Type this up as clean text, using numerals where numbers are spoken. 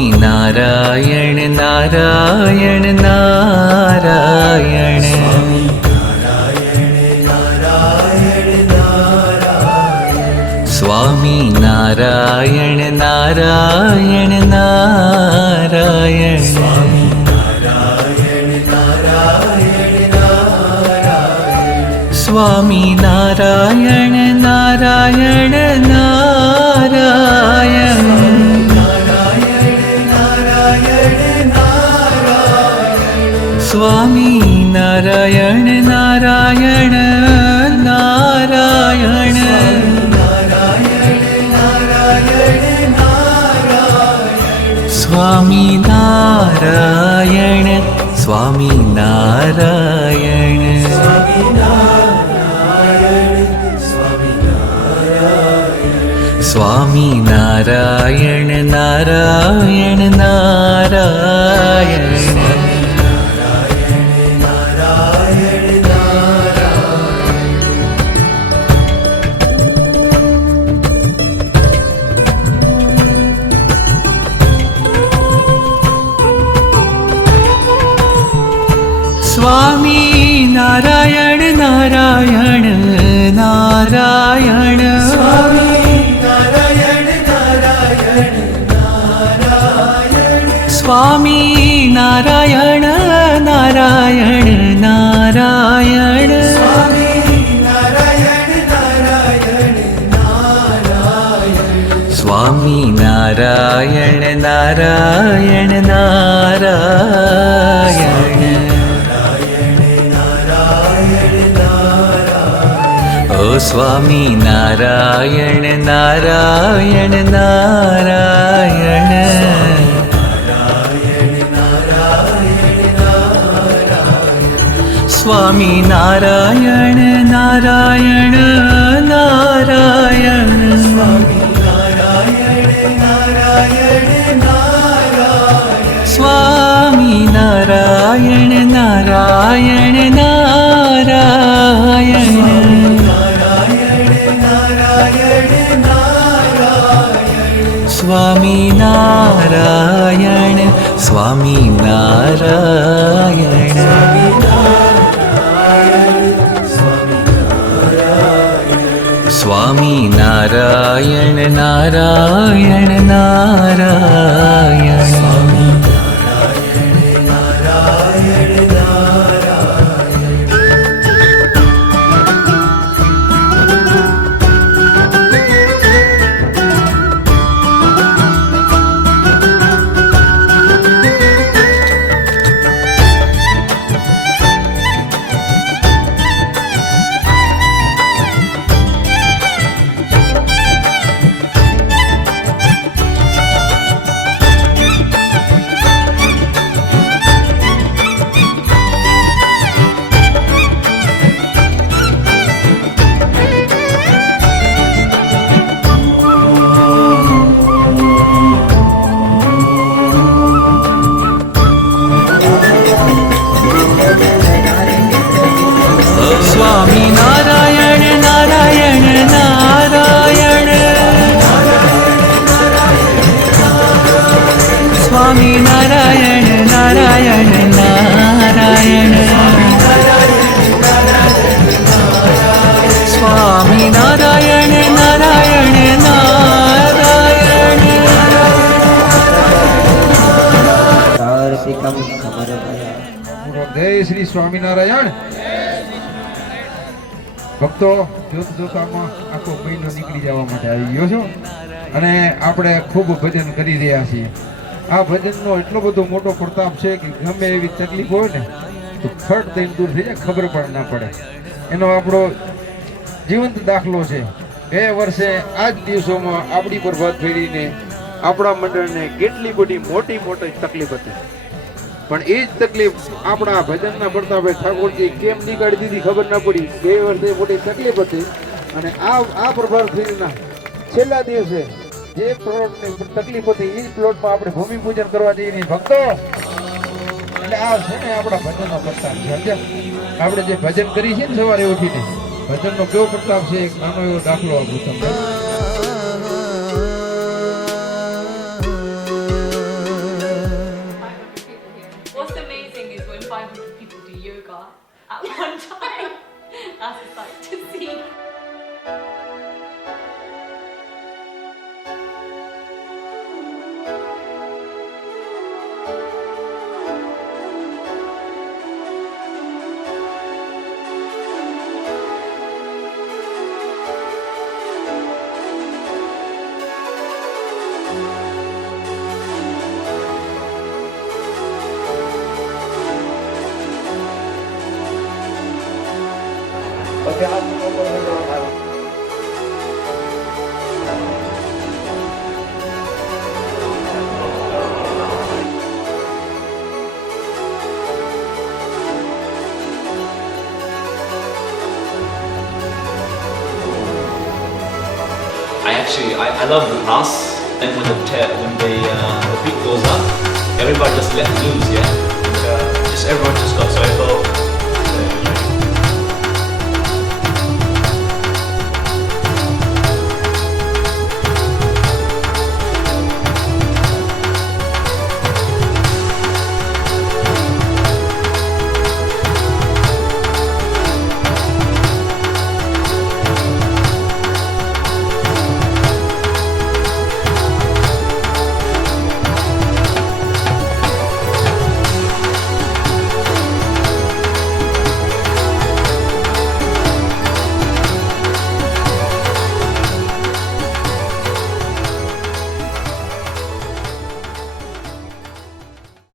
સ્વામી નારાયણ નારાયણ નારાયણ સ્વામી નારાયણ નારાયણ નારાયણ સ્વામી નારાયણ નારાયણ નારાયણ સ્વામી નારાયણ નારાયણ નારાયણ સ્વામી નારાયણ સ્વામી નારાયણ સ્વામી નારાયણ નારાયણ નારાયણ સ્વામી નારાયણ નારાયણ નારાયણ સ્વામી નારાયણ નારાયણ નારાયણ સ્વામી નારાયણ નારાયણ નારાયણ ઓ સ્વામી નારાયણ નારાયણ નારાયણ સ્વામી નારાયણ નારાયણ નારાયણ સ્વામી નારાયણ નારાયણ નારાયણ સ્વામી નારાયણ સ્વામી નારાયણ સ્વામી નારાયણ નારાયણ નારાયણ સ્વામી નારાયણ નારાયણ નારાયણ સ્વામી નારાયણ નારાયણ નારાયણ સ્વામી નારાયણ નારાયણ નારાયણ જય શ્રી સ્વામિનારાયણ. ભક્તો, જ્યોત જોતામાં આખો મહિનો નીકળી જવા માટે આવી ગયો છો અને આપણે ખૂબ ભજન કરી રહ્યા છીએ. આ ભજનનો એટલો બધો મોટો પ્રતાપ છે કે ગમે એવી તકલીફ હોય ને તો ફટ થઈને દૂર થઈ જાય, ખબર પણ ના પડે. એનો આપણો જીવંત દાખલો છે. 2 વર્ષે આ જ દિવસોમાં આપણી પર ભાત ફેરીને આપણા મંડળને કેટલી બધી મોટી તકલીફ હતી, પણ એ જ તકલીફ આપણા ભજનના પ્રતાપે ઠાકોરજી કેમ નીકાળી દીધી ખબર ના પડી. 2 વર્ષે મોટી તકલીફ હતી અને આ પ્રભાત ફેરીના છેલ્લા દિવસે જે પ્લોટની તકલીફ હતી એ જ પ્લોટમાં આપણે ભૂમિ પૂજન કરવા જઈએ ભક્તો. એટલે આ છે ને આપણા ભજનનો પ્રતાપ છે. આપણે જે ભજન કરી છે ને સવારે ઉઠીને, ભજનનો કેવો પ્રતાપ છે, એક નાનો એવો દાખલો આપું તમને. yoga at one time. That's a sight to see. I love the class, and when the beat goes up, everybody just let loose, yeah? Just everyone just got, so I felt